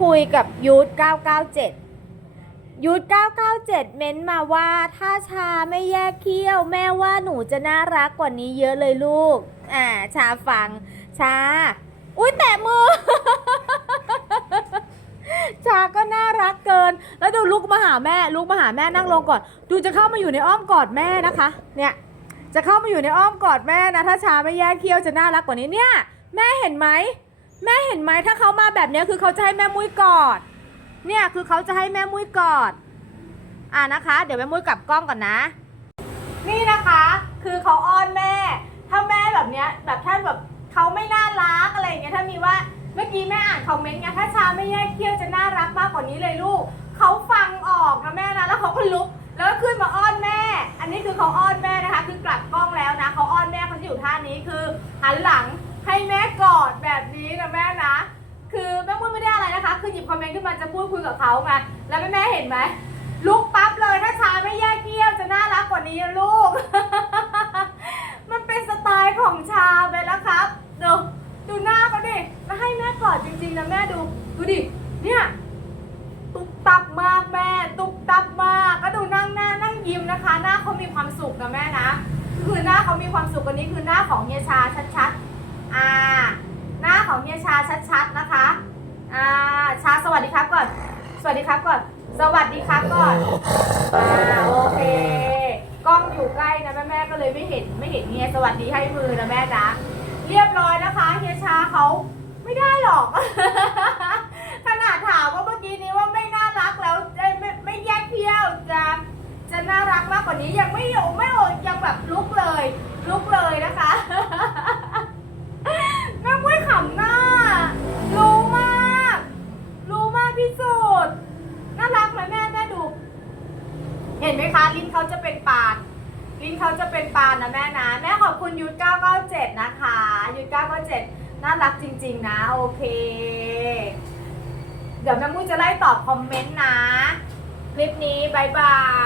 คุยกับยูท997 ยูท997 เม้นมาว่าถ้าชาไม่แยกเขี้ยว แม่ว่าหนูจะน่ารักกว่านี้เยอะเลยลูก อ่า ชาฟัง ชา อุ้ยแตะมือ ชาก็น่ารักเกิน แล้วดูลูกมาหาแม่ ลูกมาหาแม่นั่งลงก่อน ดูจะเข้ามาอยู่ในอ้อมกอดแม่นะคะ เนี่ย จะเข้ามาอยู่ในอ้อมกอดแม่นะ ถ้าชาไม่แยกเขี้ยวจะน่ารักกว่านี้เนี่ย แม่เห็นไหม แม่เห็นไหมถ้าเขามาแบบนี้คือเขาจะให้แม่มุ้ยกอด เนี่ยคือเขาจะให้แม่มุ้ยกอด อ่านะคะ เดี๋ยวแม่มุ้ยกลับกล้องก่อนนะ นี่นะคะ คือเขาอ้อนแม่ ถ้าแม่แบบเนี้ยแบบถ้านแบบเขาไม่น่ารักอะไรอย่างเงี้ยถ้ามีว่าเมื่อกี้แม่อ่านคอมเมนต์ไงถ้าชาไม่แยกเขี้ยวจะน่ารักมากกว่านี้เลยลูกเขาฟังออกนะแม่นะแล้วเขาก็ลุกแล้วก็ขึ้นมาอ้อนแม่ อันนี้คือเขาอ้อนแม่นะคะ คือกลับกล้องแล้วนะเขาอ้อนแม่เขาอยู่ท่านี้คือหันหลัง แม่กอดแบบนี้นะแม่นะ คือแม่พูดไม่ได้อะไรนะคะ คือหยิบคอมเมนต์ขึ้นมาจะพูดคุยกับเขาไงแล้วแม่แม่เห็นไหมลุกปั๊บเลยถ้าชาไม่แยกเขี้ยวจะน่ารักกว่านี้ลูก มันเป็นสไตล์ของชาไปแล้วครับดูดูหน้าเขาดิแล้วให้แม่กอดจริงๆนะแม่ดูดูดิเนี่ยตุบตับมากแม่ตุบตับมากก็ดูนั่งหน้านั่งยิ้มนะคะ หน้าเขามีความสุขนะแม่นะ คือหน้าเขามีความสุขกว่านี้คือหน้าของเฮียชาชัดๆ อ่าหน้าของเฮียชาชัดๆนะคะอ่าชาสวัสดีครับก่อน สวัสดีครับก่อน สวัสดีครับก่อนอ่าโอเค กล้องอยู่ใกล้นะแม่แม่ก็เลยไม่เห็นไม่เห็นเฮียสวัสดีให้มือนะแม่นะเรียบร้อยนะคะเฮียชาเขาไม่ได้หรอก ขนาดถามว่าเมื่อกี้นี้ว่าไม่น่ารักแล้วไม่ไม่แยกเที่ยวจะจะน่ารักมากกว่านี้ยัง ห็นไหมคะ ลิ้นเขาจะเป็นปาน ลิ้นเขาจะเป็นปานนะแม่นะ แม่ขอบคุณยุทธ997 นะคะ ยุทธ997 น่ารักจริง ๆ นะ โอเค เดี๋ยวแม่มุ้ยจะไล่ตอบคอมเมนต์นะ คลิปนี้บายบาย